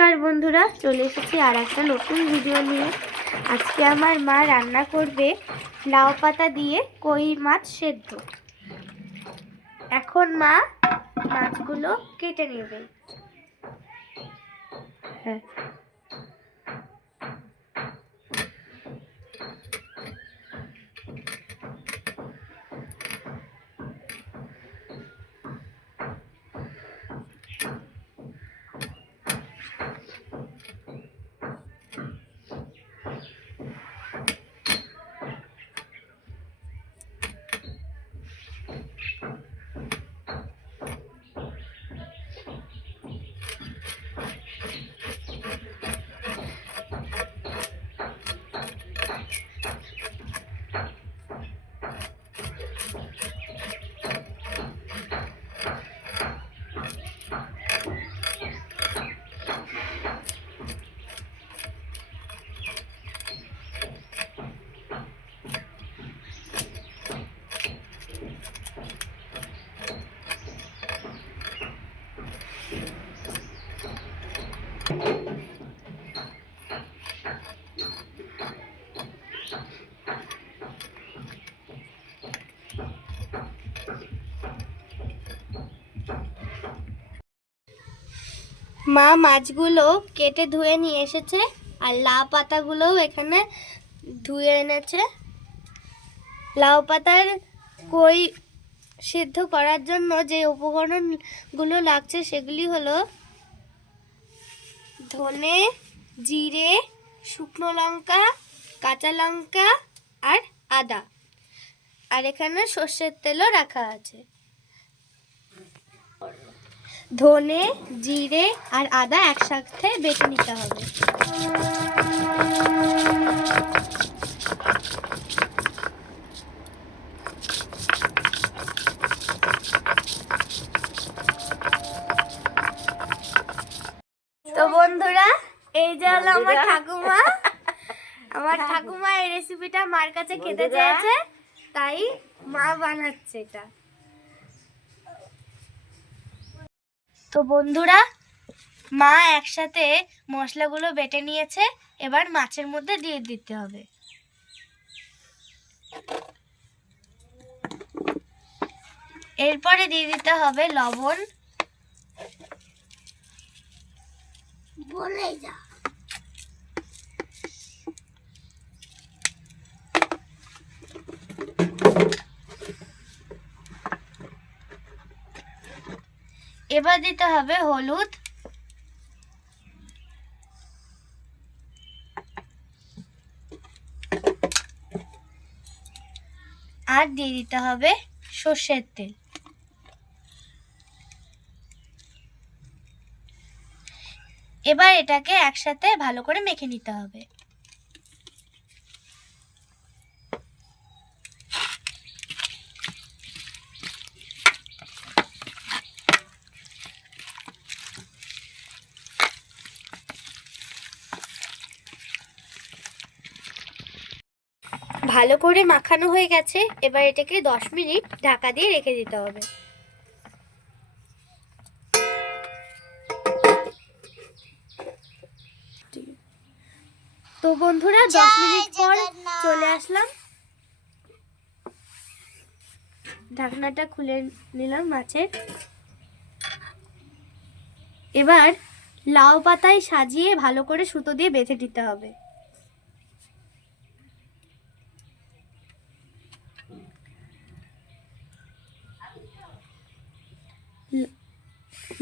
নমস্কার বন্ধুরা, চলে এসেছি আর একটা নতুন ভিডিও নিয়ে। আজকে আমার মা রান্না করবে লাউ পাতা দিয়ে কই মাছ সেদ্ধ। এখন মা মাছগুলো কেটে নেবে। হ্যাঁ, মা মাছগুলো কেটে ধুয়ে নিয়ে এসেছে আর লাউ পাতাগুলোও এখানে ধুয়ে এনেছে। লাউ পাতার কই সিদ্ধ করার জন্য যে উপকরণগুলো লাগছে সেগুলি হলো ধনে, জিরে, শুকনো লঙ্কা, কাঁচা লঙ্কা আর আদা। আর এখানে সর্ষের তেলও রাখা আছে। ধনে, জিরে আর আদা একসাথে বেটে নিতে হবে। তো বন্ধুরা, এই যে হলো আমার ঠাকুমা। আমার ঠাকুমা এই রেসিপিটা মার কাছে খেতে চেয়েছে, তাই মা বানাচ্ছে এটা। তো বন্ধুরা, মা একসাথে মশলাগুলো বেটে নিয়েছে, এবার মাছের মধ্যে দিয়ে দিতে হবে। এরপরে দিয়ে দিতে হবে লবণ, বলে যা, এবার দিতে হবে হলুদ, আর দিয়ে দিতে হবে সর্ষের তেল। এবার এটাকে একসাথে ভালো করে মেখে নিতে হবে। ভালো করে মাখানো হয়ে গেছে, এবার এটাকে 10 মিনিট ঢাকা দিয়ে রেখে দিতে হবে। তো বন্ধুরা, 10 মিনিট পর চলে আসলাম। ঢাকনাটা খুলে নিলাম মাছের। এবার লাউ পাতায় সাজিয়ে ভালো করে সুতো দিয়ে বেঁধে দিতে হবে।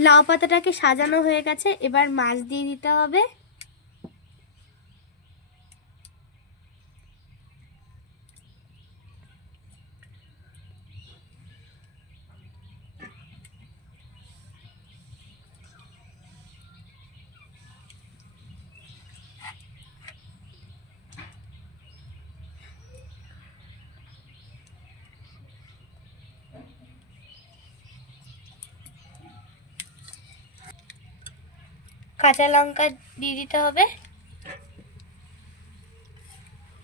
লাউ পাতাটাকে সাজানো হয়ে গেছে, এবার মাছ দিয়ে দিতে হবে। কাঁচা লঙ্কা দিয়ে দিতে হবে।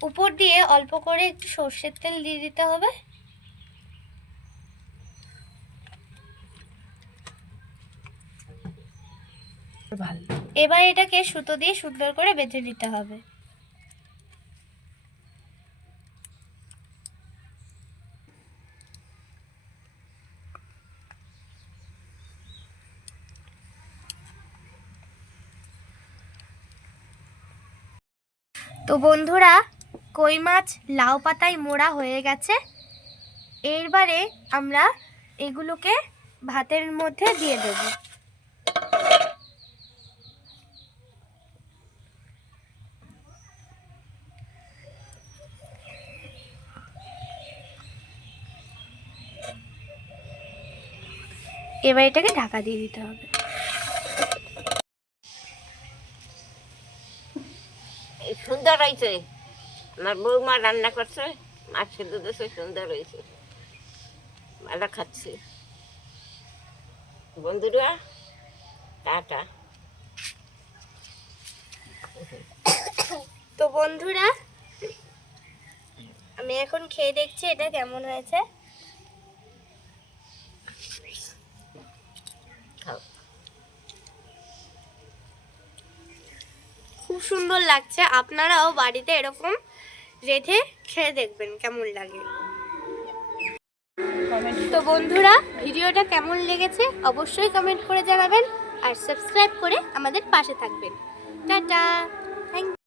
উপর দিয়ে অল্প করে একটু সর্ষের তেল দিয়ে দিতে হবে। ভালো এবার এটাকে সুতো দিয়ে সুন্দর করে বেঁধে নিতে হবে। তো বন্ধুরা, কই মাছ লাউ পাতায় মোড়া হয়ে গেছে। এরবারে আমরা এগুলোকে ভাতের মধ্যে দিয়ে দেব। এবার এটাকে ঢাকা দিয়ে দিতে হবে। সুন্দর হয়েছে, আমার বৌমা রান্না করছে, মাছ সেদ্ধ দিয়েছে, সুন্দর হয়েছে, ভালো খাচ্ছি। বন্ধুরা টাটা। তো বন্ধুরা, আমি এখন খেয়ে দেখছি এটা কেমন হয়েছে। খুব সুন্দর লাগছে। আপনারাও বাড়িতে এরকম রেঁধে খেয়ে দেখবেন কেমন লাগে। তো বন্ধুরা, ভিডিওটা কেমন লেগেছে অবশ্যই কমেন্ট করে জানাবেন আর সাবস্ক্রাইব করে আমাদের পাশে থাকবেন। Tata, thank you.